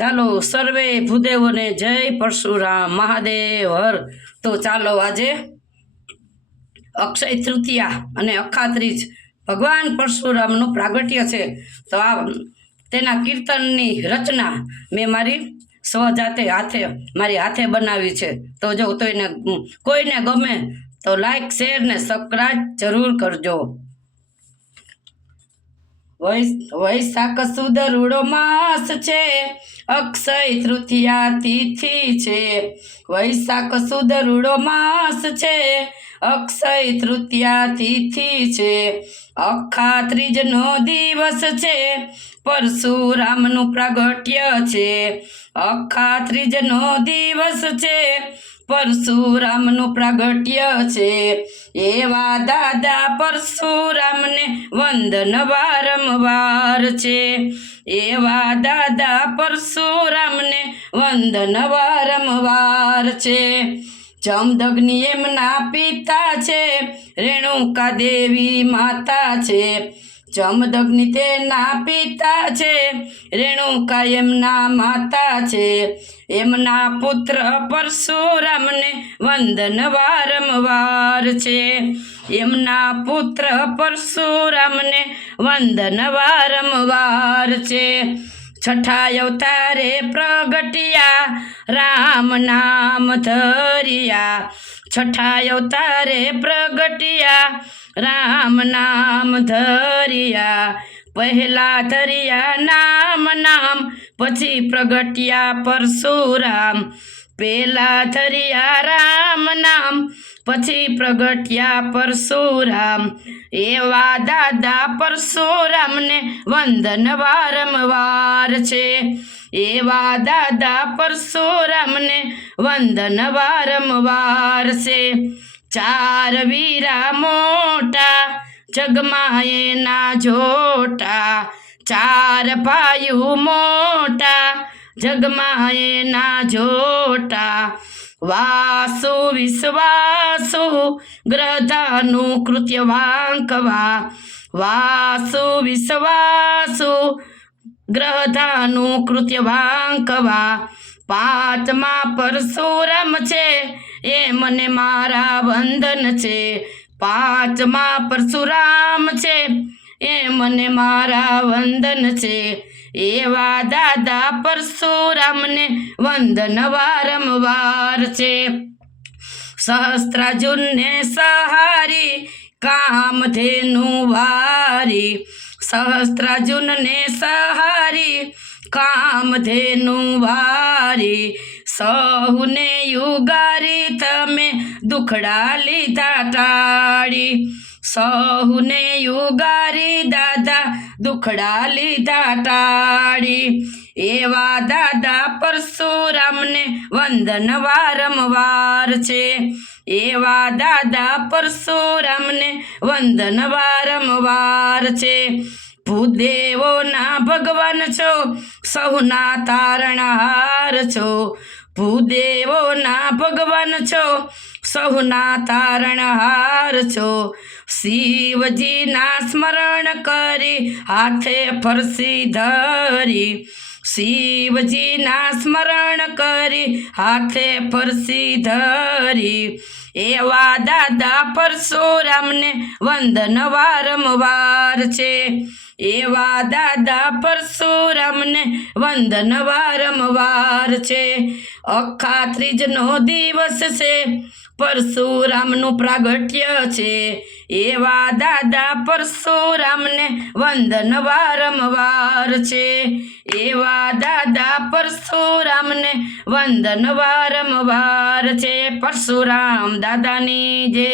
ચાલો સર્વે ભૂદેવોને જય પરશુરામ મહાદેવ હર. તો ચાલો આજે અક્ષય તૃતીયા અને અખાત્રીજ ભગવાન પરશુરામનું પ્રાગટ્ય છે. તો આ તેના કીર્તનની રચના મેં મારી સ્વજાતે મારી હાથે બનાવી છે. તો જો કોઈને ગમે તો લાઈક શેર ને સબસ્ક્રાઇબ જરૂર કરજો. વૈશાખ સુદ રૂડો માસ છે, અક્ષય તૃતીયા તિથિ છે. વૈશાખ સુદ રૂડો માસ છે, અક્ષય તૃતીયા તિથિ છે. અખાત્રીજનો દિવસ છે, પરશુરામનું પ્રાગટ્ય છે. અખાત્રીજનો દિવસ છે, પરશુરામનું પ્રાગટ્ય છે. એવા દાદા પરશુરામને વંદન વારંવાર છે. એવા દાદા પરશુરામને વંદન વારંવાર છે. જમદગ્નિ એમના પિતા છે, રેણુકા દેવી માતા છે. જમદગ્નિ તેના પિતા છે, રેણુકા એમના માતા છે. એમના પુત્ર પરશુરામને વંદન વારંવાર છે. એમના પુત્ર પરશુરામને વંદન વારંવાર છે. છઠ્ઠા અવતારે પ્રગટ્યા, રામ નામ ધર્યા. છઠ્ઠા અવતારે પ્રગટ્યા, રામ નામ ધર્યા. પહેલા ધર્યા નામ પછી પ્રગટ્યા પરશુરામ. પહેલા ધર્યા રામ નામ પછી પ્રગટ્યા પરશુરામ. એવા દાદા પરશુરામને વંદન વારંવાર છે. એવા દાદા પરશુરામને વંદન વારંવાર છે. ચાર વીરા મોટા, જગમાં એના જોટા. ચાર ભાઈઓ મોટા, જગમાં એના જોટા. વાસુ વિશ્વાસુ ગ્રધાનું કૃત્ય વાંકવા. વાસુ વિશ્વાસુ ગ્રધાનું કૃત્ય વાંકવા. પાંચમા પરશુરામ છે, એ મને મારા વંદન છે. પાંચમા પરશુરામ છે, એ મને મારા વંદન છે. એવા દાદા પરશુરામને વંદન વારંવાર છે. સહસ્ત્રાર્જુનને સહારી, કામધેનુ વારી. સહસ્ત્રાર્જુનને સહારી, કામધેનુ વારી. સહુને યુગારી, તમે દુખડા લીધા ટાળી. સહુને યુગારી, દાદા દુખડા લીધા ટાળી. એવા દાદા પરશુરામને વંદન વારંવાર છે. એવા દાદા પરશુરામને વંદન વારંવાર છે. ભૂદેવોના ભગવાન છો, સહુના તારણહાર છો. ભૂદેવોના ભગવાન છો, સહુના તારણહાર છો. શિવજીના સ્મરણ કરી, હાથે ફરસી ધરી. શિવજીના સ્મરણ કરી, હાથે ફરસી ધરી. એવા દાદા પરશુરામને વંદન વારંવાર છે. એવા દાદા પરશુરામને વંદન વારંવાર છે. અખાત્રીજનો દિવસ છે, પરશુરામનું પ્રાગટ્ય છે. એવા દાદા પરશુરામને વંદન વારંવાર છે. એવા દાદા પરશુરામને વંદન વારંવાર છે. પરશુરામ દાદાની જય.